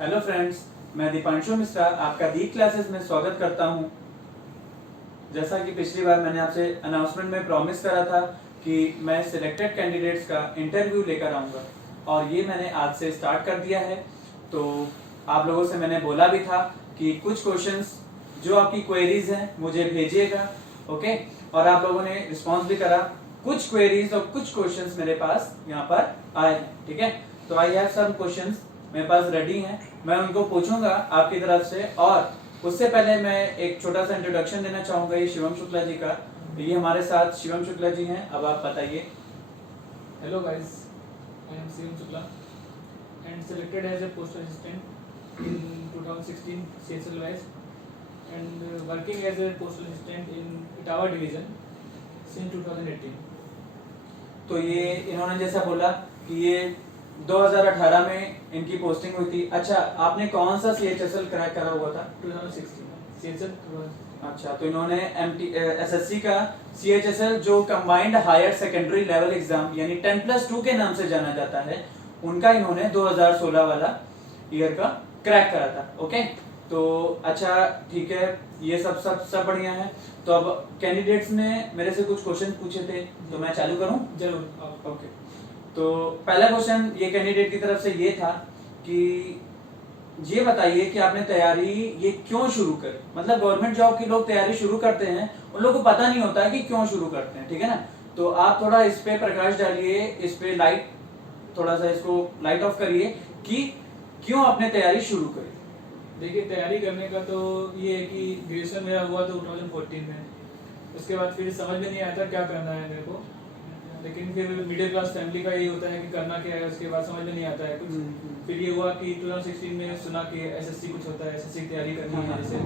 Hello friends, मैं दीपांशु मिश्रा आपका दीप classes में स्वागत करता हूं। जैसा कि पिछली बार मैंने आपसे अनाउंसमेंट में प्रॉमिस करा था कि मैं सिलेक्टेड कैंडिडेट्स का इंटरव्यू लेकर आऊंगा और ये मैंने आज से स्टार्ट कर दिया है। तो आप लोगों से मैंने बोला भी था कि कुछ क्वेश्चंस जो आपकी क्वेरीज हैं मुझे भेजिएगा, ओके। और आप लोगों ने रिस्पॉन्स भी करा। कुछ क्वेरीज और कुछ क्वेश्चंस मेरे पास यहाँ पर आए हैं, ठीक है। तो आई हैव सम क्वेश्चंस मेरे पास रेडी हैं, मैं उनको पूछूंगा आपकी तरफ से। और उससे पहले मैं एक छोटा सा इंट्रोडक्शन देना चाहूंगा ये शिवम शुक्ला जी का। ये हमारे साथ शिवम शुक्ला जी हैं, अब आप बताइए। Hello guys, I am Shivam Shukla and selected as a post assistant in 2016 CSL wise and working as a postal assistant in Itawa division since 2018. तो ये इन्होंने जैसा बोला कि ये 2018 में इनकी पोस्टिंग हुई थी। अच्छा, आपने कौन सा CHSL क्रैक करा हुआ था? 2016 CSL अच्छा, तो इन्होंने SSC का CHSL जो combined higher secondary level exam यानी 10+2 के नाम से जाना जाता है, उनका इन्होंने 2016 वाला ईयर का क्रैक करा था, ओके। तो अच्छा ठीक है, ये सब बढ़िया है। तो अब कैंडिडेट्स ने मेरे से कुछ क्वेश्चन पूछे थे, तो मैं चालू करूं? जरूर। ओके। तो पहला क्वेश्चन ये कैंडिडेट की तरफ से ये था कि ये बताइए कि आपने तैयारी ये क्यों शुरू करी। मतलब गवर्नमेंट जॉब की लोग तैयारी शुरू करते हैं, उन लोगों को पता नहीं होता है कि क्यों शुरू करते हैं, ठीक है ना। तो आप थोड़ा इस पे प्रकाश डालिए, इस पे लाइट, थोड़ा सा इसको लाइट ऑफ करिए कि क्यों आपने तैयारी शुरू करी। देखिए, तैयारी करने का तो ये है कि ग्रेजुएशन मेरा हुआ तो 2014 में, उसके बाद फिर समझ में नहीं आया था क्या करना है मेरे को। लेकिन फिर मिडिल क्लास फैमिली का यही होता है कि करना क्या है, उसके बाद समझ में नहीं आता है कुछ। फिर ये हुआ कि 2016 में सुना कि SSC कुछ होता है, SSC की तैयारी करनी है जैसे,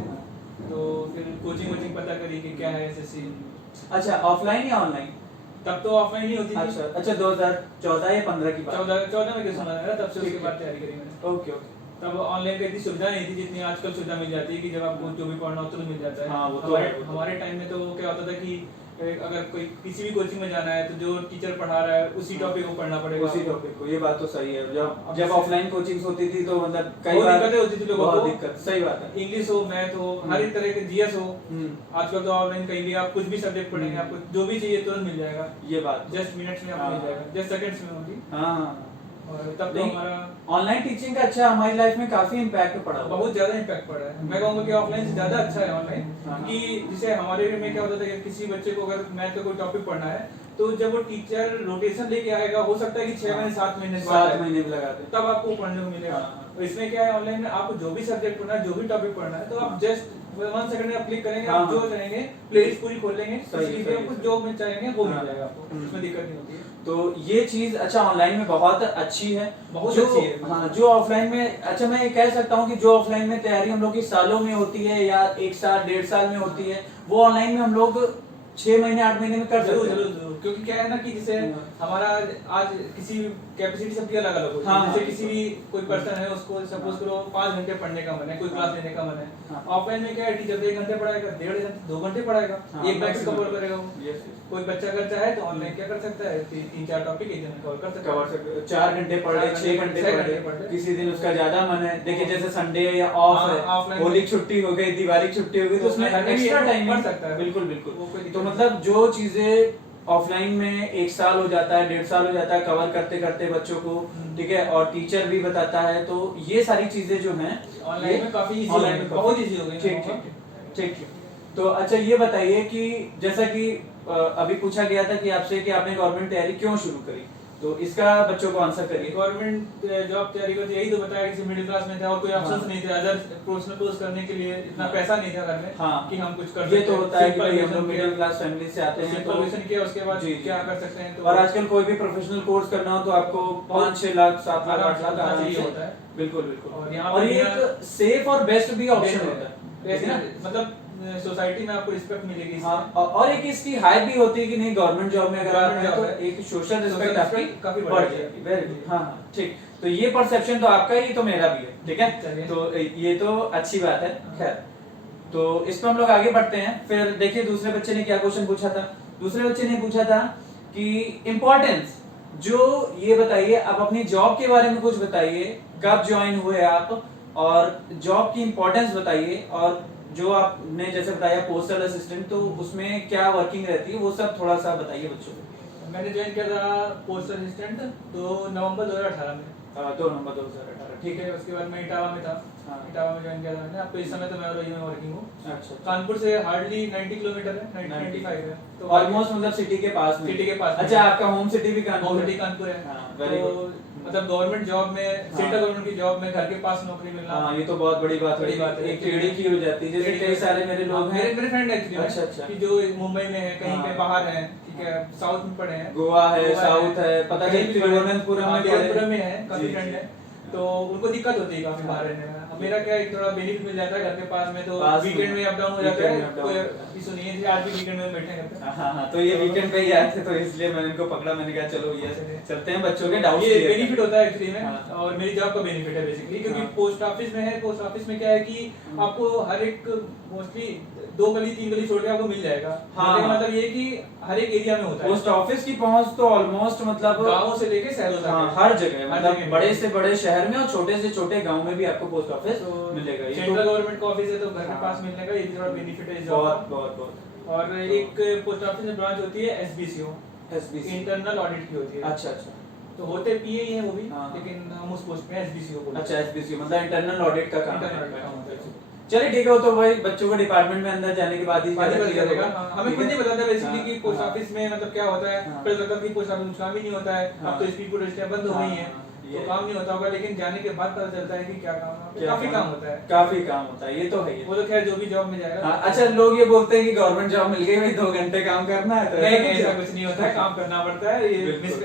तो फिर कोचिंग पता करी कि क्या है SSC। अच्छा, ऑफलाइन या ऑनलाइन? तब तो ऑफलाइन ही होती थी। अच्छा 2014 या 15 की बात? 14 में क्या सुना था, तब से उसके बाद तैयारी करी मैंने। Okay okay. तब ऑनलाइन का इतनी सुविधा नहीं थी जितनी आजकल सुविधा मिल जाती है कि जब आपको जो भी पढ़ना हो तो मिल जाता है। हाँ, वो तो है। हमारे टाइम में तो क्या होता था कि अगर कोई किसी भी कोचिंग में जाना है तो जो टीचर पढ़ा रहा है उसी टॉपिक को पढ़ना पड़ेगा, उसी टॉपिक को। ये बात तो सही है। जब ऑफलाइन कोचिंग्स होती थी तो मतलब कई बहुत बार दिक्कतें होती थी लोगों को। दिक्कत, सही बात है। इंग्लिश हो, मैथ हो, हर एक तरह के GS हो। आजकल तो ऑनलाइन कहीं भी आप कुछ भी सब्जेक्ट पढ़ेंगे, आपको जो भी चाहिए तुरंत मिल जाएगा। ये बात जस्ट मिनट्स में आपको मिल जाएगा, जस्ट सेकंड्स में होगी। हाँ। और तब तो हमारा ऑनलाइन टीचिंग का अच्छा हमारी लाइफ में काफी इम्पैक्ट पड़ा, बहुत ज्यादा इम्पैक्ट पड़ा है। मैं कहूंगा कि ऑफलाइन से ज्यादा अच्छा है ऑनलाइन। कि जैसे हमारे में क्या होता था कि किसी बच्चे को अगर मैथ का कोई टॉपिक पढ़ना है तो जब वो टीचर रोटेशन लेके आएगा, हो सकता है कि 6 महीने 7 महीने 7 महीने भी लगा दे, तब आपको पढ़ने को मिलेगा। तो इसमें क्या है, ऑनलाइन में आपको जो भी सब्जेक्ट पढ़ना है, जो भी टॉपिक पढ़ना है, तो आप जस्ट 1 सेकंड में आप क्लिक करेंगे, आप जो चाहेंगे प्लेलिस्ट पूरी खोल लेंगे, आपको जो में चाहेंगे वो मिल जाएगा आपको, उसमें दिक्कत नहीं होती है। तो ये चीज अच्छा ऑनलाइन में बहुत अच्छी है, बहुत अच्छी है। हाँ, जो ऑफलाइन में, अच्छा मैं ये कह सकता हूँ कि जो ऑफलाइन में तैयारी हम लोग की सालों में होती है या 1 साल 1.5 साल में होती है, वो ऑनलाइन में हम लोग 6 महीने 8 महीने में कर सकते हैं। जरूर। क्योंकि क्या है ना कि जैसे हमारा आज किसी कैपेसिटी सबकी अलग अलग होती है। हाँ, जैसे किसी भी कोई पर्सन है, उसको सपोज करो 5 घंटे पढ़ने का मन है, कोई क्लास लेने का मन है। ऑफलाइन में क्या है, टीचर 1 घंटे पढ़ाएगा, 1.5 घंटे 2 घंटे पढ़ाएगा, एक बैच कवर करेगा वो। कोई बच्चा अगर चाहे तो ऑनलाइन क्या कर सकता है, 3-4 टॉपिक एक दिन में कवर कर सकता है। 4 घंटे पढ़ ले, 6 घंटे पढ़ ले, किसी दिन उसका ज्यादा मन है। देखिए जैसे संडे या ऑफ है, होली की छुट्टी हो गई, दिवाली की छुट्टी हो गई, तो उसमें एक्स्ट्रा टाइम पढ़ सकता है। बिल्कुल। तो मतलब जो चीजें ऑफलाइन में 1 साल हो जाता है, 1.5 साल हो जाता है कवर करते करते बच्चों को, ठीक है, और टीचर भी बताता है, तो ये सारी चीजें जो हैं ऑनलाइन में काफी इजी, ऑनलाइन में बहुत इजी हो गई। ठीक। तो अच्छा ये बताइए कि जैसा कि अभी पूछा गया था कि आपसे कि आपने गवर्नमेंट तैयारी क्यों शुरू करी, तो इसका बच्चों को आंसर करिए। गवर्नमेंट जॉब तैयारी करती, यही तो बताया कि मिडिल क्लास में था और कोई ऑप्शंस नहीं थे, अदर प्रोफेशनल कोर्स करने के लिए इतना पैसा नहीं था घर में। हाँ, कि हम कुछ कर ये तो होता है कि भाई हम लोग मिडिल क्लास फैमिली से आते हैं, तो ग्रेजुएशन किया, उसके बाद क्या कर सकते हैं। और आजकल कोई भी प्रोफेशनल कोर्स करना हो तो आपको 5-6 लाख 7 लाख 8 लाख चाहिए होता है। बिल्कुल। और ये एक सेफ और बेस्ट भी ऑप्शन होता है, मतलब सोसाइटी में आपको रिस्पेक्ट मिलेगी। हाँ, और एक इसकी हाइप भी होती है कि नहीं गवर्नमेंट जॉब में अगर आप हैं तो एक सोशल रिस्पेक्ट आपकी काफी बढ़ जाएगी। Very good. हाँ ठीक। तो ये परसेप्शन तो आपका ही, तो मेरा भी है, ठीक है। तो ये तो अच्छी बात है। खैर, तो इस पर हम लोग आगे बढ़ते हैं। फिर देखिए दूसरे बच्चे ने क्या क्वेश्चन पूछा था। दूसरे बच्चे ने पूछा था कि इम्पोर्टेंस, जो ये बताइए आप अपनी जॉब के बारे में कुछ बताइए, कब ज्वाइन हुए आप, और जॉब की इम्पोर्टेंस बताइए, और जो आपने जैसे बताया पोस्टल असिस्टेंट, तो उसमें क्या वर्किंग रहती है वो सब थोड़ा सा बताइए बच्चों को। मैंने ज्वाइन किया था पोस्ट असिस्टेंट तो नवंबर 2018 में। 2 नवंबर 2018, ठीक ठीक है। है, उसके बाद मैं इटावा में था। हाँ। इटावा में ज्वाइन किया था मैंने। अब तो इस समय तो मैं औरई में वर्किंग हूँ। अच्छा, कानपुर से हार्डली 90 किलोमीटर है, 95 है, तो ऑलमोस्ट मतलब सिटी के पास में। सिटी के पास में। अच्छा, आपका होम सिटी भी कानपुर होम है? सिटी कानपुर है। हाँ, very तो good। मतलब गवर्नमेंट जॉब में, सेंट्रल गवर्नमेंट की जॉब में घर के पास नौकरी मिलना, हाँ, ये तो बहुत बड़ी बात बड़ी बात है। एक टेढ़ी की हो जाती है, जैसे कई सारे मेरे लोग हैं, मेरे फ्रेंड एक्चुअली अच्छा, अच्छा। कि जो मुंबई में है, कहीं हाँ। पे बाहर है, ठीक है, साउथ में पढ़े हैं, गोवा है, साउथ है, पता कहीं नहीं भी पढ़े हैं। तिरुवनंतपुरम हाँ, में तिरुवनंतपुरम पढ़े। में है, काफी जी, फ्रेंड जी। है, तो उनको दिक्कत होती है काफी बाहर रहने में। अब मेरा क्या है, थोड़ा बेनिफिट मिल जाता है घर के पास में, तो पास में। वीकेंड में अप डाउन हो जाता Weekend में है, up down कोई हो जाता है। इशू नहीं है। जैसे आज भी वीकेंड में बैठे हैं घर पे। हाँ, तो ये वीकेंड पे ही आए थे, तो इसलिए मैंने इनको पकड़ा, मैंने कहा चलो ये चलते हैं, बच्चों के डाउट्स ये क्लियर बेनिफिट होता है एक्चुअली में। हाँ। और मेरी जॉब का बेनिफिट है बेसिकली, क्योंकि हाँ। पोस्ट ऑफिस में है। पोस्ट ऑफिस में क्या है कि आपको हर एक मोस्टली 2 गली 3 गली छोड़ के आपको मिल जाएगा। हाँ। लेकिन मतलब ये कि हर एक एरिया में होता है। पोस्ट ऑफिस की पहुंच तो ऑलमोस्ट मतलब गांवों से लेके शहरों तक हाँ, है। हर जगह, हर मतलब जगह बड़े है। से बड़े शहर में और छोटे से छोटे गांव में भी आपको पोस्ट ऑफिस तो मिलेगा। ये सेंट्रल तो गवर्नमेंट का ऑफिस है, तो घर के हाँ। पास मिलने का ये भी थोड़ा बेनिफिट है इस जॉब बहुत का। बहुत बहुत। और एक पोस्ट ऑफिस में ब्रांच होती है एसबीसीओ, एसबीसी, इंटरनल ऑडिट की होती है। अच्छा अच्छा तो होते पीए ही है वो भी, हाँ। लेकिन हम उस पोस्ट में एसबीसीओ बोलते हैं। अच्छा, एसबीसी मतलब इंटरनल ऑडिट का काम Internal audit है। का काम होता है। चलिए ठीक है, वो तो भाई बच्चों को डिपार्टमेंट में अंदर जाने के बाद ही बात ही पता पता clear चलेगा। होगा। हाँ, हमें ठीक खुद है? नहीं पता था बेसिकली हाँ, कि पोस्ट हाँ। ऑफिस में मतलब क्या होता है। हाँ। पहले लगता था कि पोस्ट ऑफिस में काम ही नहीं होता है। हाँ। अब तो स्पीड पोस्ट रजिस्टर बंद हो हाँ, गई है, हाँ, तो ये काम नहीं होता होगा, लेकिन जाने के बाद पता चलता है कि क्या काम है। काफी काम होता है, काफी काम होता है, ये तो है ही है। वो तो खैर जो भी जॉब में जाएगा। हाँ, अच्छा, लोग ये बोलते हैं कि गवर्नमेंट जॉब मिल गई भाई 2 घंटे काम करना है, तो नहीं नहीं, ऐसा कुछ नहीं होता है, काम करना पड़ता है। ये बिल्कुल।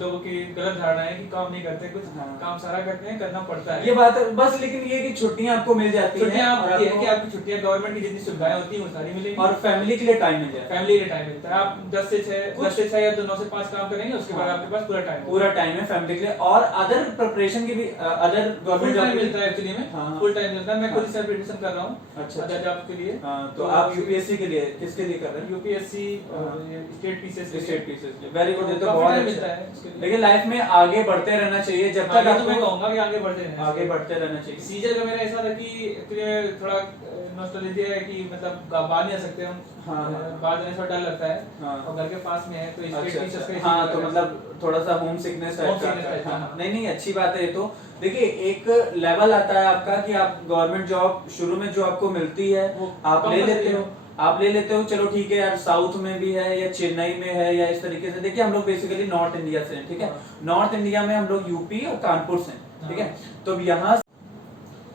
लोगों की गलत धारणा है कि काम नहीं करते कुछ। हाँ। काम सारा करते हैं, करना पड़ता है। ये बात है बस, लेकिन ये कि छुट्टियां आपको मिल जाती हैं, छुट्टियां और ये है कि आपकी छुट्टियां गवर्नमेंट की जितनी सुविधाएं होती हैं वो सारी मिलेंगी, और फैमिली के लिए टाइम मिल जाए, फैमिली के टाइम मिलता है। आप 10 से 6 या तो 9 से 5 काम करेंगे, उसके बाद हाँ। आपके पास पूरा टाइम पूरा टाइम है फैमिली के लिए, और अदर प्रिपरेशन की भी, other full government time job मिलता है एक्चुअली में। हाँ। फुल टाइम मिलता है। मैं खुद हाँ। से प्रिपरेशन कर रहा हूँ अच्छा, अदर जॉब के लिए। हाँ, तो आप यूपीएससी के लिए किसके लिए कर रहे हैं? यूपीएससी हाँ। State PCS state PCS, very good, ये तो काफी बहुत टाइम अच्छा मिलता है। है इसके लिए। लेकिन लाइफ में आगे बढ़ते रहना चाहिए, जब तक आगे तो मैं आपको कहूंगा कि आगे बढ़ते हैं, आगे बढ़ते रहना चाहिए। सीजर का मेरा ऐसा था कि एक्चुअली थोड़ा नॉस्टैल्जिया है कि मतलब बाहर नहीं आ सकते हम। हाँ, हाँ। बाहर जाने से डर लगता है, हाँ। और घर के पास में है तो स्टेट अच्छा, टीचर्स अच्छा। का हाँ, तो मतलब थोड़ा सा home sickness Home type sickness type का, का, हाँ। हाँ। नहीं नहीं, अच्छी बात है ये तो। देखिए, एक लेवल आता है आपका कि आप गवर्नमेंट जॉब शुरू में जो आपको मिलती है वो आप ले compulsory लेते हो, आप ले लेते हो, चलो ठीक है यार, साउथ में भी है या चेन्नई में है या इस तरीके से। देखिए, हम लोग बेसिकली नॉर्थ इंडिया से हैं, ठीक है? हाँ। नॉर्थ इंडिया में हम लोग यूपी और कानपुर से हैं, ठीक है? तो अब यहाँ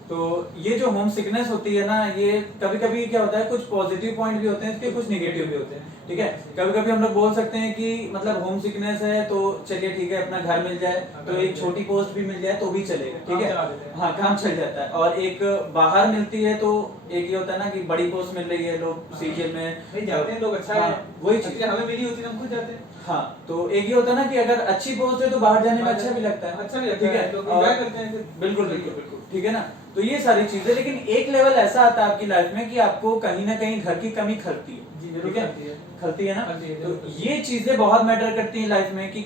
तो ये जो होम सिकनेस होती है ना, ये कभी कभी क्या होता है, कुछ पॉजिटिव पॉइंट भी होते हैं इसके, कुछ निगेटिव भी होते हैं, ठीक है? कभी कभी हम लोग बोल सकते हैं कि मतलब होम सिकनेस है तो चलिए ठीक है, अपना घर मिल जाए तो एक छोटी पोस्ट भी मिल जाए तो भी चलेगा, ठीक काम है? चला देते हैं। हाँ, काम चल जाता है। और एक बाहर मिलती है तो एक ये होता है ना कि बड़ी पोस्ट मिल रही है, लोग सीजीएल में नहीं जाते हैं लोग, अच्छा हाँ, है। वही चीज। अच्छा, हमें मिली होती है, हम खुद जाते हैं। हाँ, तो एक ये होता है ना कि अगर अच्छी पोस्ट है तो बाहर जाने में अच्छा भी लगता है, अच्छा भी लगता ठीक है, है? लोग और- enjoy करते हैं फिर। बिल्कुल बिल्कुल बिल्कुल, ठीक है ना? तो ये सारी चीजें, लेकिन एक लेवल ऐसा आता है आपकी लाइफ में कि आपको कहीं ना कहीं घर की कमी खलती है, जी, जरूर ठीक है? खलती है। खलती है ना? खलती है, तो जरूर खलती ये चीजें बहुत मैटर करती हैं लाइफ में कि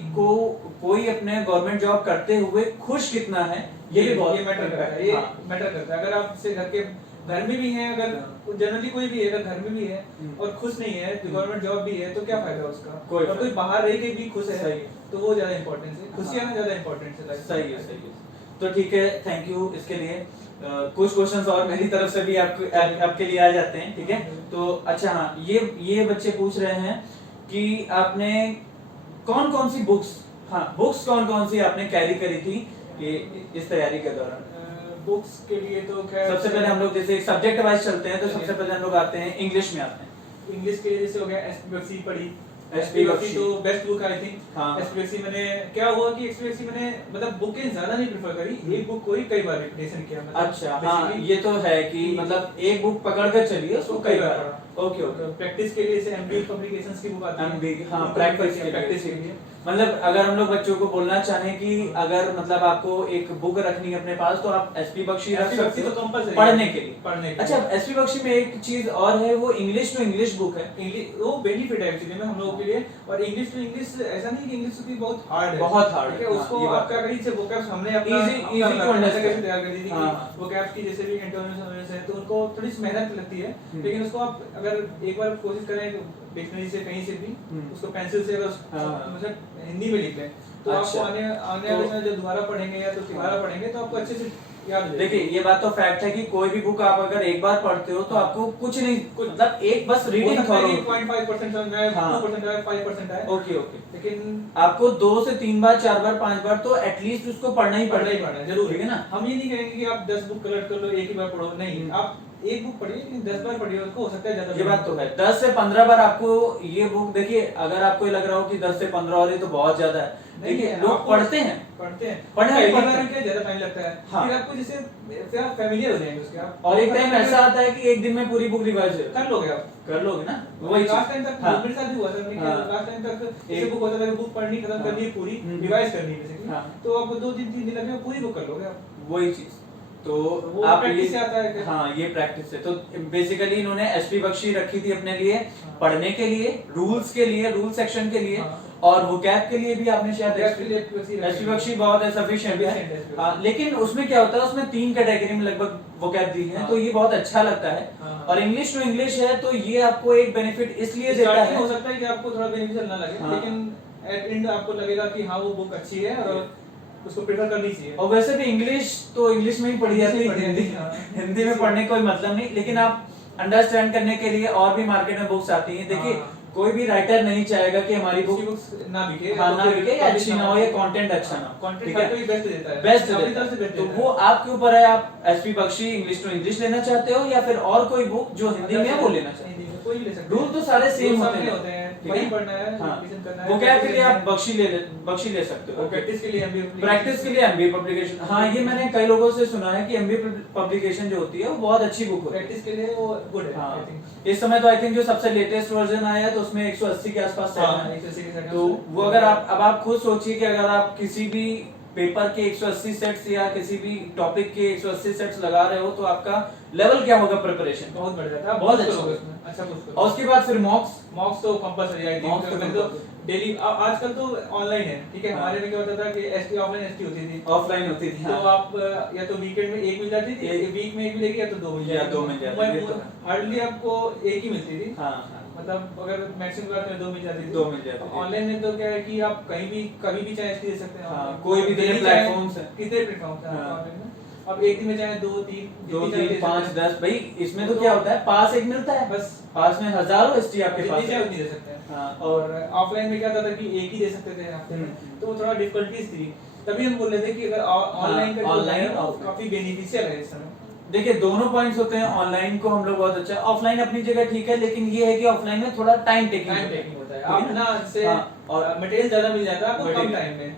कोई अपने गवर्नमेंट जॉब करते हुए खुश कितना है, ये भी बहुत मैटर करता है। ये हाँ। मैटर करता है। अगर आप से घर में भी हैं, अगर जनरली कोई भी है, अगर घर में भी है और खुश नहीं है, तो गवर्नमेंट जॉब भी है, तो क्या फायदा उसका? कोई और कोई बाहर रह के भी खुश है, सही है। तो वो ज्यादा इंपॉर्टेंस है। खुशियां हाँ। ना ज्यादा इंपॉर्टेंट है लाइफ। सही है, सही है। तो ठीक है, थैंक यू इसके लिए। कुछ क्वेश्चंस और मेरी तरफ से भी आपके लिए आ जाते हैं, ठीक है? तो अच्छा, हाँ, ये बच्चे पूछ रहे हैं कि आपने कौन कौन सी बुक्स कौन कौन सी आपने कैरी करी थी ये इस तैयारी के दौरान? बुक्स के लिए तो खैर सबसे पहले हम लोग जैसे एक सब्जेक्ट वाइज चलते हैं, तो सबसे पहले हम लोग आते हैं इंग्लिश में आते हैं। इंग्लिश के लिए जैसे हो गया एसपीएफसी पढ़ी। SPFC एसपीएफसी तो बेस्ट बुक आई थिंक। हाँ। एसपीएफसी मैंने क्या हुआ कि एसपीएफसी मैंने मतलब बुकें ज्यादा नहीं प्रेफर करी, एक बुक को ही कई बार रिपीटेशन किया। मतलब अच्छा, हाँ, basically ये तो है कि मतलब एक बुक पकड़ कर चलिए, उसको कई बार पढ़ा। Okay okay. प्रैक्टिस के लिए जैसे एमबी पब्लिकेशंस की बुक आती है। MB, हाँ, उनको practice refer के किया, लिए। प्रैक्टिस के लिए। मतलब अगर हम लोग बच्चों को बोलना चाहें कि अगर मतलब आपको एक बुक रखनी है अपने पास तो आप एसपी बख्शी रख सकते हो तो कंपलसरी पढ़ने के लिए। पढ़ने के अच्छा, एसपी बख्शी में एक चीज और है, वो इंग्लिश टू इंग्लिश बुक है। वो बेनिफिट है एक्चुअली में हम लोगों के लिए। और इंग्लिश टू इंग्लिश ऐसा नहीं कि इंग्लिश की बहुत हार्ड है, बहुत हार्ड है उसको आप क्या करिए, वोकैब्स हमने अपना इजी टू अंडरस्टैंड कैसे तैयार कर दी थी कि वोकैब्स की जैसे भी एंटोनिम्स है तो उनको थोड़ी सी मेहनत लगती है, लेकिन उसको आप अगर एक बार कोशिश करें डिक्शनरी से कहीं से भी उसको पेंसिल से अगर मतलब हिंदी में लिख लें तो आपको आने वाले समय जब दोबारा पढ़ेंगे या तो तिबारा पढ़ेंगे तो आपको अच्छे से याद हो जाएगा। देखिए ये बात तो फैक्ट है कि कोई भी बुक आप अगर एक बार पढ़ते हो तो आपको कुछ नहीं, मतलब एक बस रीडिंग थॉरो 0.5% समझ आए, 2% आए, 5% आए, ओके ओके, लेकिन आपको 2 से 3 बार 4 बार 5 बार तो एटलीस्ट उसको पढ़ना ही पड़ना है जरूर, ठीक है ना। हम ये नहीं कहेंगे कि आप 10 बुक कलेक्ट कर लो एक ही बार पढ़ो, नहीं, आप एक बुक पढ़िए लेकिन 10 बार पढ़िए, उसको हो सकता है ज्यादा। ये बात तो है, 10 से 15 बार आपको ये बुक, देखिए अगर आपको लग रहा हो कि 10 से 15 और ये तो बहुत ज्यादा है, देखिए लोग पढ़ते हैं पढ़ने में क्या ज्यादा टाइम लगता है, फिर आपको जैसे फिर आप फैमिलियर हो जाएंगे उसके आप, और एक टाइम ऐसा आता है कि एक दिन में पूरी बुक रिवाइज कर लोगे आप, कर लोगे ना। वही लास्ट टाइम तक मेरे साथ भी हुआ था, लास्ट टाइम तक एक बुक होता था, बुक पढ़नी खत्म करनी है पूरी, रिवाइज करनी है बेसिकली, तो आपको 2-3 दिन लगे पूरी बुक कर लोगे आप, वही चीज तो वो आप प्रैक्टिस से आता है। हाँ ये प्रैक्टिस से, तो बेसिकली इन्होंने एसपी बख्शी रखी थी अपने लिए पढ़ने के लिए, रूल्स के लिए, रूल सेक्शन के लिए, और वोकैब के लिए भी आपने शायद एसपी बख्शी बहुत है, सफिशिएंट है। हाँ, लेकिन उसमें क्या होता है, उसमें 3 कैटेगरी में लगभग वोकैब दी है, तो ये बहुत अच्छा लगता है। और इंग्लिश टू इंग्लिश है तो ये आपको एक बेनिफिट इसलिए देता है, हो सकता है कि आपको थोड़ा बेनिफिशियल ना लगे, लेकिन एट एंड आपको लगेगा कि हाँ वो बुक अच्छी है और उसको प्रेफर करनी चाहिए। और वैसे भी इंग्लिश तो इंग्लिश में ही पढ़ी जाती है, हिंदी में पढ़ने कोई मतलब नहीं, लेकिन आप अंडरस्टैंड करने के लिए और भी मार्केट में बुक्स आती हैं। देखिए कोई भी राइटर नहीं चाहेगा कि हमारी बुक्स ना बिके, ना बिके या अच्छी ना हो या कंटेंट अच्छा ना हो, कंटेंट हर कोई बेस्ट देता है, बेस्ट देता है, तो वो आपके ऊपर है, आप S P Bakshi English to English लेना चाहते हो या फिर और कोई बुक जो हिंदी में है वो लेना चाहते हो, कोई भी ले सकते हैं, रूल तो सारे सेम होते हैं, वही पढ़ना है, रिवीजन करना है। वोकैब के लिए आप बख्शी ले सकते हो, प्रैक्टिस के लिए एमबीए पब्लिकेशन, हाँ ये मैंने कई लोगों से सुना है कि एमबीए पब्लिकेशन जो होती है वो बहुत अच्छी बुक होती है, प्रैक्टिस के लिए वो गुड है। हाँ, इस समय तो आई थिंक जो सबसे लेटेस्ट वर्जन आया है तो उसमें 180 के आसपास है, तो वो अगर आप खुद सोचिए कि अगर आप किसी भी पेपर के 180 सेट्स या किसी भी टॉपिक के 180 सेट्स लगा रहे हो तो आपका लेवल क्या होगा प्रिपरेशन, बहुत बढ़ जाता है, बहुत अच्छा कुछ। और उसके बाद फिर मॉक्स तो कंपलसरी है, तो डेली आजकल तो ऑनलाइन है, ठीक है। हमारे में क्या होता था कि एसटी ऑफलाइन एसटी ऑफलाइन होती थी, तो आप या तो वीकेंड में एक मिल जाती थी, वीक में एक मिलेगी या तो 2 मिल जाती, हार्डली आपको एक ही मिलती थी, मतलब अगर मैक्सिमम बार में 2 मिल जाती थी। ऑनलाइन में तो क्या है कि आप कहीं भी कभी भी चाहे एसटी दे सकते हैं, कोई भी प्लेटफॉर्म्स है, कितने प्लेटफॉर्म्स हैं ऑनलाइन में, अब एक दिन में चाहे 2 3 5 10 भाई इसमें तो क्या होता है, पास एक मिलता है, बस पास में हजारों एसटी आपके पास है, उतनी दे सकते हैं। और ऑफलाइन में क्या था कि एक ही दे सकते थे हफ्ते में, तो थोड़ा डिफिकल्टीज थी, तभी हम बोल रहे थे कि अगर ऑनलाइन का काफी बेनिफिशियल है इस समय। देखिए दोनों पॉइंट्स होते हैं, ऑनलाइन को हम लोग बहुत अच्छा, ऑफलाइन अपनी जगह ठीक है, लेकिन ये है कि ऑफलाइन में थोड़ा टाइम टेकिंग होता है, आप ना से और मटेरियल ज्यादा मिल जाता है आपको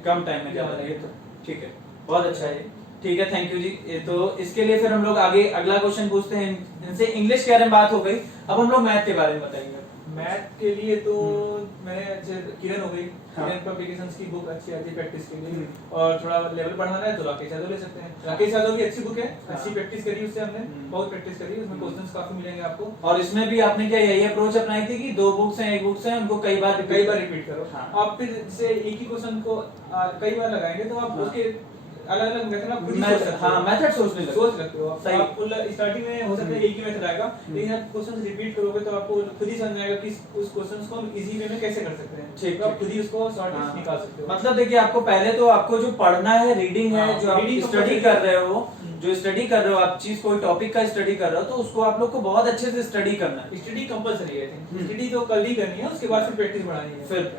कम टाइम में ज्यादा, ये तो ठीक है, बहुत अच्छा है, ठीक है, थैंक यू जी। ये तो इसके लिए फिर हम लोग आगे अगला क्वेश्चन पूछते हैं इनसे। इंग्लिश के बारे में बात हो गई, अब हम लोग मैथ के बारे में बताएंगे। मैथ के लिए तो मैंने किरण हो गई, किरण पब्लिकेशंस की बुक अच्छी आती है प्रैक्टिस के लिए, और थोड़ा लेवल बढ़ाना है तो राकेश यादव ले सकते हैं, राकेश यादव की अच्छी बुक है, अच्छी प्रैक्टिस करी उससे, हमने बहुत प्रैक्टिस करी, उसमें क्वेश्चंस काफी मिलेंगे आपको। और इसमें भी आपने क्या यही अप्रोच अपनाई थी कि 2 बुक्स हैं, एक बुक से उनको कई बार रिपीट करो, आप फिर जैसे एक ही क्वेश्चन को कई बार लगाएंगे तो आप उसके अलग-अलग मेथड आप खुद ही सोच सकते हो, मेथड सोच सकते हो आप। आप स्टार्टिंग में हो सकता है एक ही मेथड आएगा, लेकिन आप क्वेश्चंस रिपीट करोगे तो आपको खुद ही समझ आएगा कि उस क्वेश्चंस को हम इजी वे में कैसे कर सकते हैं, ठीक, तो आप खुद ही उसको शॉर्टकट निकाल सकते हो। मतलब देखिए आपको पहले तो आपको जो पढ़ना है, रीडिंग है, जो आप स्टडी कर रहे हो, आप चीज कोई टॉपिक का स्टडी कर रहे हो तो उसको आप लोग को बहुत अच्छे से स्टडी करना है, स्टडी कंपलसरी है, स्टडी तो कल ही करनी है, उसके बाद फिर प्रैक्टिस बढ़ानी है, फिर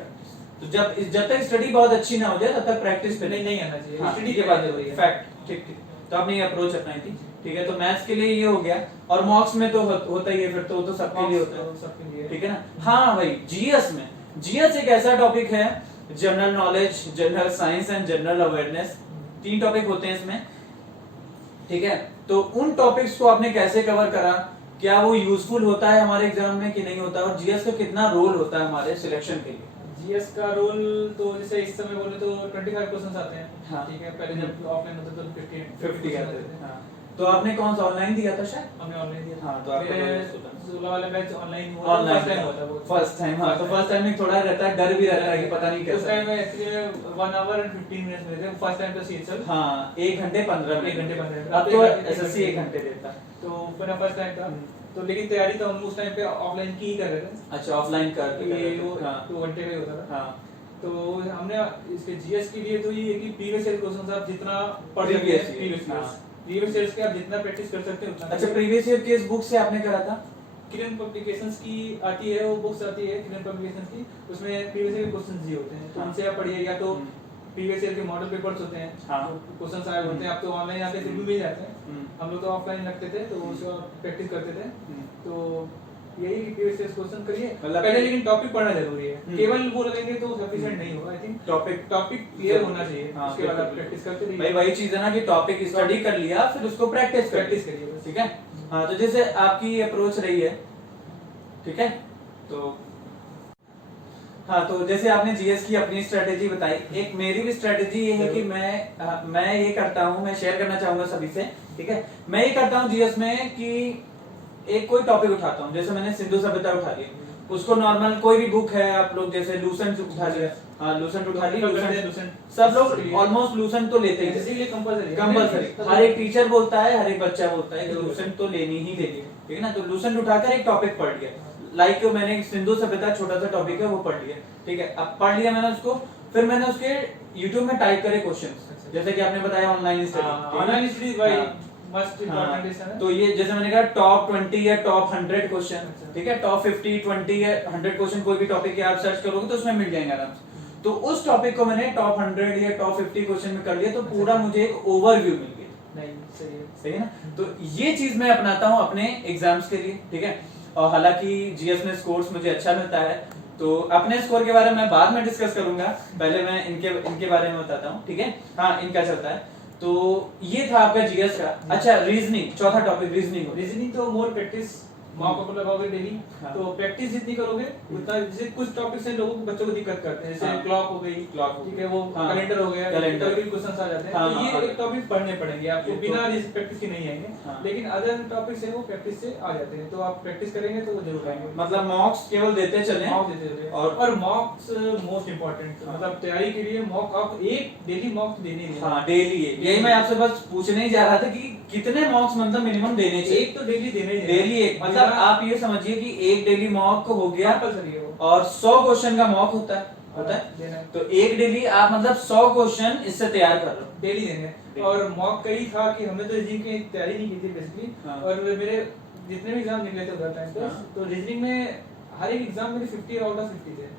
तो जब तक स्टडी बहुत अच्छी ना हो जाए तब तक प्रैक्टिस पे नहीं आना चाहिए, स्टडी के बाद हो रही है, फैक्ट, ठीक, तो आपने ये अप्रोच अपनाई थी, ठीक है। तो मैथ्स के लिए ये हो गया, और मॉक्स में तो होता ही है, फिर तो सबके लिए होता है, सबके लिए, ठीक है ना। हाँ भाई, जीएस एक ऐसा टॉपिक है, general knowledge, general science and general awareness, 3 topic होते हैं इसमें, ठीक है। तो उन टॉपिक्स को आपने कैसे कवर करा, क्या वो यूजफुल होता है हमारे एग्जाम में कि नहीं होता, और जीएस का कितना रोल होता है हमारे सिलेक्शन के लिए? जीएस का रोल तो जैसे इस समय बोले तो 25 क्वेश्चंस आते हैं। हाँ। ठीक है, पहले जब ऑफलाइन होता तो 50 आते थे। हाँ। तो आपने कौन सा ऑनलाइन दिया था शायद? हमने ऑनलाइन दिया। हाँ, तो आपका मेरे तो 16 वाला बैच ऑनलाइन हुआ था, फर्स्ट टाइम हुआ था वो। फर्स्ट टाइम, हाँ, तो फर्स्ट टाइम में थोड़ा रहता है, डर भी रहता है कि पता नहीं उस कैसा। टाइम में एक्चुअली 1 आवर एंड 15 मिनट्स में थे, फर्स्ट टाइम तो सीएचएल। हाँ, 1 घंटे 15 मिनट। 1 घंटे 15 मिनट। अब तो एसएससी 1 घंटे देता है। तो मेरा फर्स्ट टाइम था। तो लेकिन तैयारी तो हम उस टाइम पे ऑफलाइन की ही कर रहे थे। अच्छा, ऑफलाइन कर तो ये वो हाँ 2 घंटे का ही होता था। हाँ। तो हमने इसके जीएस के लिए तो ये है कि प्रीवियस ईयर क्वेश्चंस आप जितना पढ़ सकते Previous हैं, year, प्रीवियस ईयर्स के आप जितना प्रैक्टिस कर सकते हैं उतना। अच्छा, प्रीवियस ईयर केस बुक से आपने करा था? किरण पब्लिकेशंस की आती है, वो बुक्स आती है किरण पब्लिकेशंस की, उसमें प्रीवियस ईयर क्वेश्चंस दिए होते हैं, तो हाँ। उनसे आप पढ़िए, या तो प्रीवियस ईयर के मॉडल पेपर्स होते हैं, हाँ। क्वेश्चंस आए होते हैं, आप तो ऑनलाइन आते फिर भी मिल जाते हैं। हम लोग तो ऑफलाइन रखते थे, तो उसको प्रैक्टिस करते थे। तो यही कि प्रीवियस ईयर क्वेश्चन करिए पहले, लेकिन टॉपिक पढ़ना जरूरी है। केवल वो लगेंगे तो सफिशिएंट नहीं होगा। आई थिंक टॉपिक क्लियर होना चाहिए, हाँ, उसके बाद आप प्रैक्टिस करते रहिए। भाई वही चीज है ना कि टॉपिक स्टडी कर लिया, फिर उसको प्रैक्टिस करिए। ठीक है। हाँ, तो जैसे आपकी अप्रोच रही है, ठीक है, तो हाँ, तो जैसे आपने जीएस की अपनी स्ट्रेटेजी बताई, एक मेरी भी स्ट्रेटेजी ये है कि मैं ये करता हूँ, मैं शेयर करना चाहूंगा सभी से, ठीक है। मैं ये करता हूँ जीएस में कि एक कोई टॉपिक उठाता हूँ, जैसे मैंने सिंधु सभ्यता उठा लिया, उसको नॉर्मल कोई भी बुक है, आप लोग जैसे लूसेंट उठा लिया, हाँ लूसेंट उठा ली, सब लोग ऑलमोस्ट लूसेंट तो लेते ही, इसीलिए कंपलसरी हर एक टीचर बोलता है, हर एक बच्चा बोलता है कि लूसेंट तो लेनी ही लेनी है, ठीक है ना। तो लूसेंट उठाकर एक टॉपिक पढ़ लिया, लाइक मैंने सिंधु सभ्यता छोटा सा टॉपिक है वो पढ़ लिया, ठीक है। अब पढ़ लिया मैंने उसको, फिर मैंने उसके यूट्यूब में टाइप करे क्वेश्चंस, जैसे कि आपने बताया ऑनलाइन स्टडी भाई मस्ट इंपॉर्टेंट है। तो ये जैसे मैंने कहा टॉप 20 या टॉप 100 क्वेश्चन, ठीक है, टॉप 50, 20 या 100 क्वेश्चन कोई भी टॉपिक के आप सर्च करोगे तो उसमें मिल जाएंगे आराम से। तो उस टॉपिक को मैंने टॉप 100 या टॉप 50 क्वेश्चन में कर लिया, तो पूरा मुझे एक ओवरव्यू मिल गया। नहीं, सही है ना। तो ये चीज मैं अपनाता हूँ अपने एग्जाम्स के लिए, ठीक है। और हालांकि जीएस में स्कोर्स मुझे अच्छा मिलता है, तो अपने स्कोर के बारे में मैं बाद में डिस्कस करूंगा, पहले मैं इनके बारे में बताता हूँ, ठीक है। हाँ, इनका चलता है। तो ये था आपका जीएस का। अच्छा, रीजनिंग, चौथा टॉपिक रीजनिंग तो मोर प्रैक्टिस मॉक अप लगाओगे डेली, हाँ। तो प्रैक्टिस जितनी करोगे उतना, जैसे कुछ टॉपिक्स हैं लोगों को, बच्चों को दिक्कत करते हैं, जैसे हाँ। क्लॉक हो गई, ठीक है, वो हाँ। कैलेंडर हो गया, कैलेंडर कभी क्वेश्चंस आ जाते हैं, हाँ, तो ये हाँ, एक टॉपिक पढ़ने पड़ेंगे आपको, बिना प्रैक्टिस के नहीं आएंगे। हाँ। लेकिन अदर टॉपिक्स है वो प्रैक्टिस से आ जाते हैं, तो आप प्रैक्टिस करेंगे तो वो जरूर आएंगे। मतलब मॉक्स केवल देते चले, मॉक देते रहिए, और मॉक्स मोस्ट इंपॉर्टेंट, मतलब तैयारी के लिए मॉक आप एक डेली मॉक देने ही। हाँ, डेली यही मैं आपसे बस पूछने ही जा रहा था कि कितने मॉक्स मतलब मिनिमम देने चाहिए। एक तो डेली देने ही, डेली एक, मतलब आप ये समझिए कि एक डेली मॉक हो गया, कंपलसरी है वो, और 100 क्वेश्चन का मॉक होता है, तो एक डेली आप मतलब 100 क्वेश्चन इससे तैयार कर रहे हो, डेली देंगे। और मॉक का ही था कि हमने तो रीजनिंग की तैयारी नहीं की थी बेसिकली, हाँ। और मेरे जितने भी एग्जाम निकले थे उधर टाइम पे, हाँ। तो रीजनिंग में हर एक एग्जाम मेरे 50 आउट ऑफ 50 थे।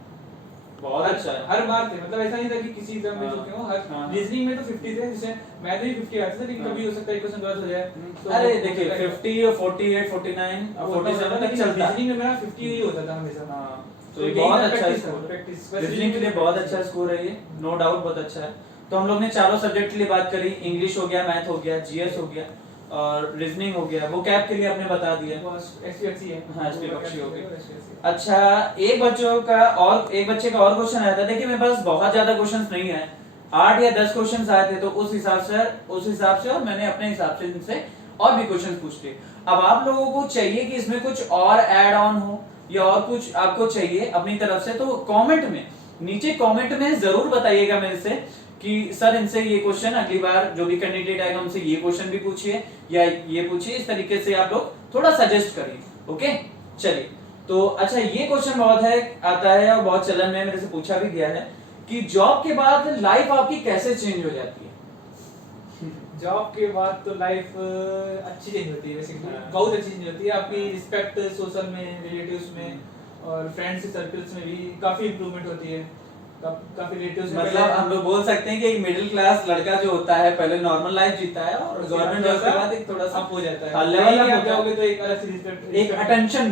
बहुत अच्छा है। हर बार थे, मतलब ऐसा नहीं था कि किसी एग्जाम में हाँ। चुके हो, हर हाँ। रीजनिंग में तो 50 थे, जैसे मैथ में भी 50 आते थे, लेकिन हाँ। कभी हो सकता है क्वेश्चन गलत हो जाए, तो अरे देखिए 50 और 48, 49 और 47 तक चलता है। रीजनिंग में मेरा 50 ही होता था हमेशा। हाँ, तो ये बहुत अच्छा स्कोर, प्रैक्टिस रीजनिंग के लिए बहुत अच्छा स्कोर है ये, नो डाउट बहुत अच्छा है। तो हम लोग ने चारों सब्जेक्ट के लिए बात करी, इंग्लिश हो गया, मैथ हो गया, जीएस हो गया और रीजनिंग हो गया। वो कैप के लिए आपने बता दिया, एसपीएक्सी है। हाँ, एसपीएक्सी हो गई। अच्छा, एक बच्चे का और क्वेश्चन आया था। देखिए मेरे पास बहुत ज्यादा क्वेश्चंस नहीं है, 8 या 10 क्वेश्चंस आए थे, तो उस हिसाब से और मैंने अपने हिसाब से इनसे और भी क्वेश्चन पूछ लिए। अब आप लोगों को चाहिए कि इसमें कुछ और ऐड ऑन हो या और कुछ आपको चाहिए अपनी तरफ से, तो नीचे कमेंट में जरूर बताइएगा मेरे से कि सर इनसे ये क्वेश्चन, अगली बार जो भी कैंडिडेट आएगा उनसे ये क्वेश्चन भी पूछिए या ये पूछिए, इस तरीके से आप लोग थोड़ा सजेस्ट करिए। ओके, चलिए। तो अच्छा, ये क्वेश्चन बहुत आता है और बहुत चलन में मेरे से पूछा भी गया है कि जॉब के बाद लाइफ आपकी कैसे चेंज हो जाती है? जॉब के बाद तो लाइफ अच्छी चेंज होती है बेसिकली, हाँ। बहुत अच्छी चेंज होती है। आपकी रिस्पेक्ट सोशल में, रिलेटिव्स में और फ्रेंड्स सर्कल्स में भी काफी इंप्रूवमेंट होती है। काफी रिलेटिव्स में, मतलब हम लोग बोल सकते हैं कि एक मिडिल क्लास लड़का जो होता है पहले नॉर्मल लाइफ जीता है और गवर्नमेंट जॉब के बाद एक थोड़ा सा अप हो जाता है, लेवल आप अप जाओगे तो एक अलग सी रिस्पेक्ट, एक अटेंशन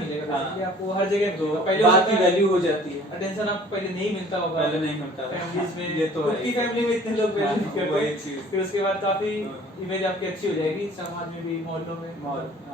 मिलेगा हाँ। आपको हर जगह। तो पहले बात की वैल्यू हो जाती है, अटेंशन आपको पहले नहीं मिलता होगा, पहले नहीं मिलता फैमिलीज में, ये तो खुद की फैमिली में इतने लोग वैल्यू नहीं वही करते, चीज। फिर उसके बाद काफी इमेज आपकी अच्छी हो जाएगी समाज में भी, मोहल्लों में,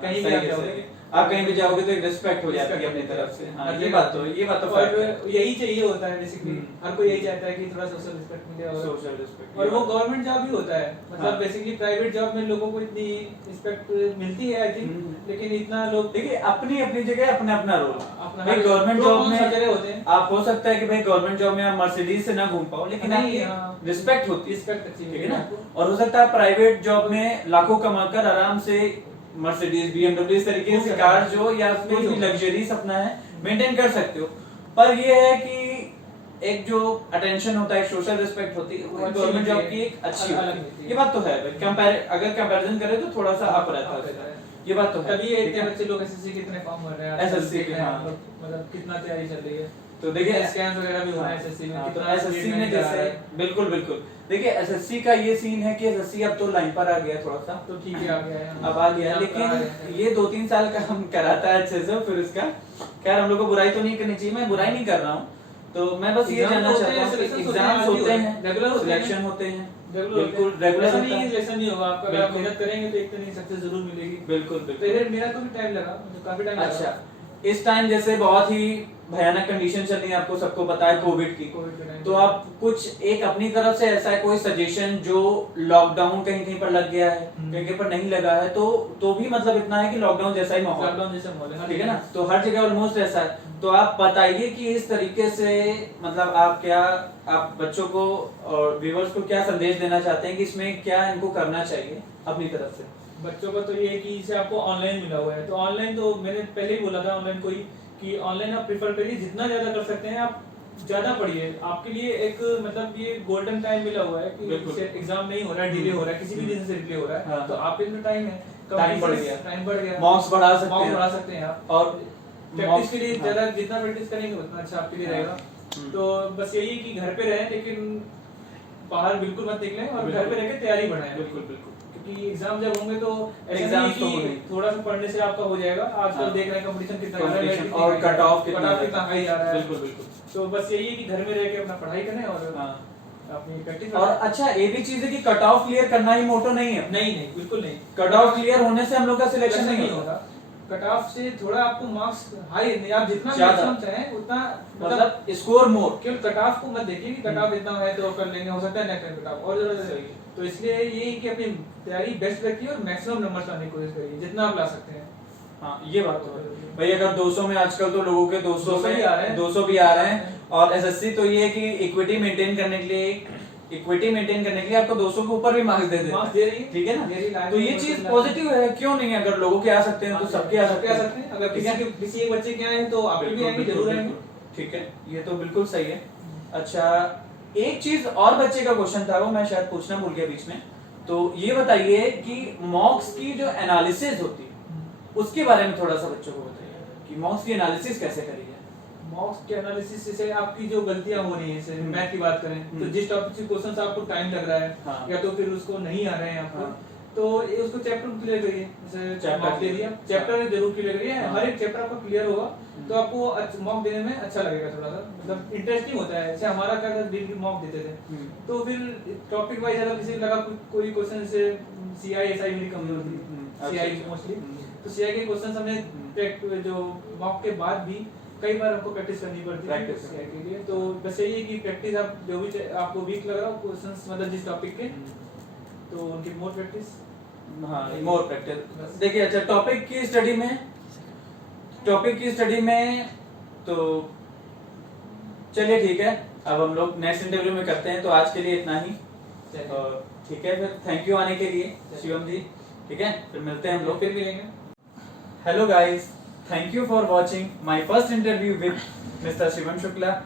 कहीं भी सही आप है, जाओगे सही है। आप कहीं भी जाओगे तो एक रिस्पेक्ट हो जाती है अपनी तरफ से। हाँ, ये बात तो fact है। और यही चाहिए होता है बेसिकली, हर कोई यही चाहता है कि थोड़ा सोशल रिस्पेक्ट मिले, और सोशल रिस्पेक्ट, और वो गवर्नमेंट जॉब ही होता है, मतलब हाँ। बेसिकली प्राइवेट जॉब में लोगों को इतनी रिस्पेक्ट मिलती है आई थिंक, लेकिन इतना लोग देखिए अपनी अपनी जगह अपना अपना रोल। अपना भाई गवर्नमेंट तो जॉब कौन सा में जगह होते हैं। आप हो सकता है कि भाई गवर्नमेंट जॉब में आप मर्सिडीज से ना घूम पाओ, लेकिन नहीं, आपकी हाँ। रिस्पेक्ट होती है, रिस्पेक्ट अच्छी ठीक मिलेगी है ना। आपको। और हो सकता है प्राइवेट जॉब में लाखों कमाकर आराम से मर्सिडीज BMW इस तरीके हो से सकता है। कार जो या नहीं कोई भी होगा। लग्जरीज अपना है मेंटेन कर सकते हो। पर ये है कि एक जो अटेंशन होता है, सोशल रिस्पेक्ट होती है, वो वो अच्छी गवर्नमेंट मिलती जॉब है। की एक अच्छी अलग होती है। मिलती है। ये बात तो है भाई, अगर कंपैरिजन करें तो थोड़ा सा अप रहता है उसका। ये बात तो है। तभी इतने बच्चे लोग एसएससी कितने फॉर्म भर रहे हैं SSC के, हाँ। मतलब कितना तैयारी चल रही है, तो देखिए स्कैम्स वगैरह भी हो रहे हैं एसएससी में, हाँ, तो कितना एसएससी speed में में जा रहा जैसे है। बिल्कुल बिल्कुल देखिए एसएससी का ये सीन है कि एसएससी अब तो लाइन पर आ गया थोड़ा सा, तो ठीक है आ गया है, अब आ गया, लेकिन ये 2-3 साल का हम कराता है अच्छे से, फिर उसका खैर हम लोग को बुराई तो नहीं करनी चाहिए, मैं बुराई नहीं कर रहा हूँ, तो मैं बस ये Exam जानना होते चाहता हैं, हूँ कि selections एग्जाम्स होते हैं, regular होते हैं। सिलेक्शन होते हैं, बिल्कुल बिल्कुल रेगुलर ऐसा होता नहीं है है, सिलेक्शन नहीं होगा आपका, अगर आप बिल्कुल। मेहनत करेंगे तो एक तो नहीं सक्सेस जरूर मिलेगी। बिल्कुल तो बिल्कुल। ये मेरा तो भी टाइम लगा, मुझे काफी टाइम लगा। अच्छा, इस टाइम जैसे बहुत ही भयानक कंडीशन चल रही है, आपको सबको पता है कोविड की, कोविड के टाइम तो आप कुछ एक अपनी तरफ से ऐसा है कोई सजेशन जो लॉकडाउन कहीं कहीं पर लग गया है, कहीं कहीं पर नहीं लगा है, तो भी मतलब इतना है कि लॉकडाउन जैसा ही माहौल, लॉकडाउन जैसा माहौल है, ठीक है ना, तो हर जगह ऑलमोस्ट ऐसा है, तो आप बताइए कि इस तरीके से मतलब आप बच्चों को और व्यूअर्स को क्या संदेश देना चाहते हैं कि इसमें क्या इनको करना चाहिए अपनी तरफ से। बच्चों का तो ये है कि इसे आपको ऑनलाइन मिला हुआ है, तो ऑनलाइन तो मैंने पहले ही बोला था ऑनलाइन कोई कि ऑनलाइन आप प्रिफर करिए, जितना ज्यादा कर सकते हैं आप ज्यादा पढ़िए, आपके लिए एक मतलब ये गोल्डन टाइम मिला हुआ है कि एग्जाम नहीं हो रहा है, डिले हो रहा है, किसी भी रीजन से डिले हो रहा है, हाँ। तो आपके लिए टाइम है, टाइम बढ़ गया, टाइम बढ़ गया, मार्क्स बढ़ा सकते मार्क्स हैं, बढ़ा सकते हैं आप, और प्रैक्टिस के लिए हाँ। ज्यादा जितना प्रैक्टिस करेंगे उतना अच्छा आपके लिए रहेगा। तो बस यही है कि घर पे रहें, लेकिन बाहर बिल्कुल मत निकलें, और घर पे रह के तैयारी बढ़ाएं, बिल्कुल बिल्कुल, क्योंकि एग्जाम जब होंगे तो ऐसा एग्जाम्स नहीं तो है होंगे। कि थोड़ा सा पढ़ने से आपका हो जाएगा, आजकल हाँ। देख रहे हैं कंपटीशन कितना ज्यादा है, Competition कितनी और high cut off cut off कितना हाई आ रहा है, बिल्कुल बिल्कुल। तो बस यही है कि घर में रह के अपना पढ़ाई करें और हाँ। अपनी प्रैक्टिस और अच्छा ये भी चीज है कि कट ऑफ क्लियर करना ही मोटो नहीं है, नहीं नहीं बिल्कुल नहीं, कट ऑफ क्लियर होने से हम लोग का सिलेक्शन नहीं होगा, कट ऑफ से थोड़ा आपको मार्क्स हाई नहीं, आप जितना ज्यादा। मैक्सिमम चाहें उतना मतलब स्कोर मोर, केवल कट ऑफ को मत देखिए कि कट ऑफ इतना है तो कर लेंगे, हो सकता है नेक्स्ट टाइम कट ऑफ और ज्यादा सही। तो इसलिए ये है कि अपनी तैयारी बेस्ट रखिए और मैक्सिमम नंबर्स लाने की कोशिश करिए, जितना आप ला सकते हैं। हाँ ये बात तो है भाई, अगर 200 में आजकल तो लोगों के 200 200 में भी आ रहे हैं। 200 भी आ रहे हैं, और एसएससी तो ये है कि इक्विटी मेंटेन करने के लिए आपको 200 के ऊपर भी मार्क्स दे देते मार्क्स हैं, दे रही है, ठीक है दे रही ना, लाइन तो ये में चीज लाइन। पॉजिटिव है, क्यों नहीं, अगर लोगों के आ सकते हैं तो सबके आ सकते हैं, अगर ठीक है? किसी एक बच्चे के आए तो आपके भी आएंगे, जरूर आएंगे। ठीक है, ये तो बिल्कुल सही है। अच्छा एक चीज और बच्चे का क्वेश्चन था, वो मैं शायद पूछना भूल गया बीच में, तो ये बताइए कि मॉक्स की जो एनालिसिस होती है उसके बारे में थोड़ा सा बच्चों को बताइए कि मॉक्स की एनालिसिस कैसे करी जाए। मॉक्स के एनालिसिस से आपकी जो गलतियां हो रही हैं, जैसे मैथ की बात करें तो जिस टॉपिक से क्वेश्चंस आपको टाइम लग रहा है, हाँ। या तो फिर उसको नहीं आ रहे हैं आपको, हाँ। तो ये उसको चैप्टर क्लियर करिए, जैसे चैप्टर मॉक दे दिया, हाँ। चैप्टर जरूर क्लियर करिए, हाँ। हर एक चैप्टर आपका क्लियर होगा तो आपको मॉक देने में अच्छा लगेगा, थोड़ा सा मतलब इंटरेस्टिंग होता है। जैसे हमारा क्या था, डेली मॉक देते थे, तो फिर टॉपिक वाइज अगर किसी लगा कोई क्वेश्चन से सीआई एसआई मेरी कमजोर थी, सीआई मोस्टली, तो सीआई के क्वेश्चन हमने जो मॉक के बाद भी कई बार आपको प्रैक्टिस करनी पड़ती है सीआई के लिए, तो बस यही है कि प्रैक्टिस आप जो भी आपको वीक लग रहा हो क्वेश्चंस मतलब जिस टॉपिक के, तो उनकी मोर प्रैक्टिस, हाँ मोर प्रैक्टिस। देखिए अच्छा टॉपिक की स्टडी में तो चलिए ठीक है, अब हम लोग नेक्स्ट इंटरव्यू में करते हैं, तो आज के लिए इतना ही, और ठीक है फिर थैंक यू आने के लिए शिवम जी, ठीक है फिर मिलते हैं हम लोग, फिर मिलेंगे। Hello guys, thank you for watching my first interview with mister Shivam Shukla,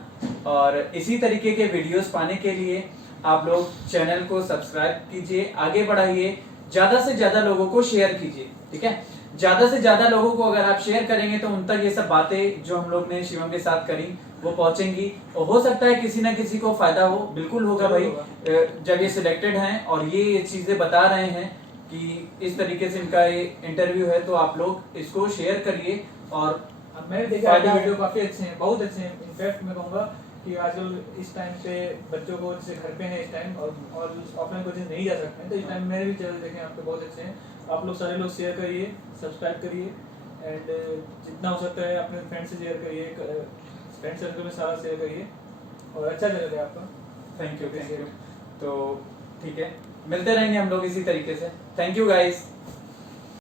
और इसी तरीके के वीडियोस पाने के लिए आप लोग चैनल को सब्सक्राइब कीजिए, आगे बढ़ाइए, ज्यादा से ज्यादा लोगों को शेयर कीजिए, ठीक है, ज्यादा से ज्यादा लोगों को अगर आप शेयर करेंगे तो उन तक ये सब बातें जो हम लोग ने शिवम के साथ करी वो पहुंचेंगी, और हो सकता है किसी ना किसी को फायदा हो, बिल्कुल होगा भाई, जब ये सिलेक्टेड हैं और ये चीजें बता रहे हैं कि इस तरीके से इनका ये इंटरव्यू है, तो आप लोग इसको शेयर करिए। और मैंने देखा वीडियो काफी अच्छे हैं, बहुत अच्छे हैं, इनफैक्ट मैं कहूंगा कि आजकल इस टाइम पे बच्चों को जैसे घर पे हैं इस टाइम और ऑफलाइन कोचिंग नहीं जा सकते हैं, तो इस टाइम मेरे भी चैनल देखें, आपके बहुत अच्छे हैं। आप लोग सारे लोग शेयर करिए, सब्सक्राइब करिए, एंड जितना हो सकता है अपने फ्रेंड से शेयर करिए, फ्रेंड सर्कल में सारा शेयर करिए, और अच्छा चैनल है आपका। Thank you. तो ठीक है, मिलते रहेंगे हम लोग इसी तरीके से। Thank you guys.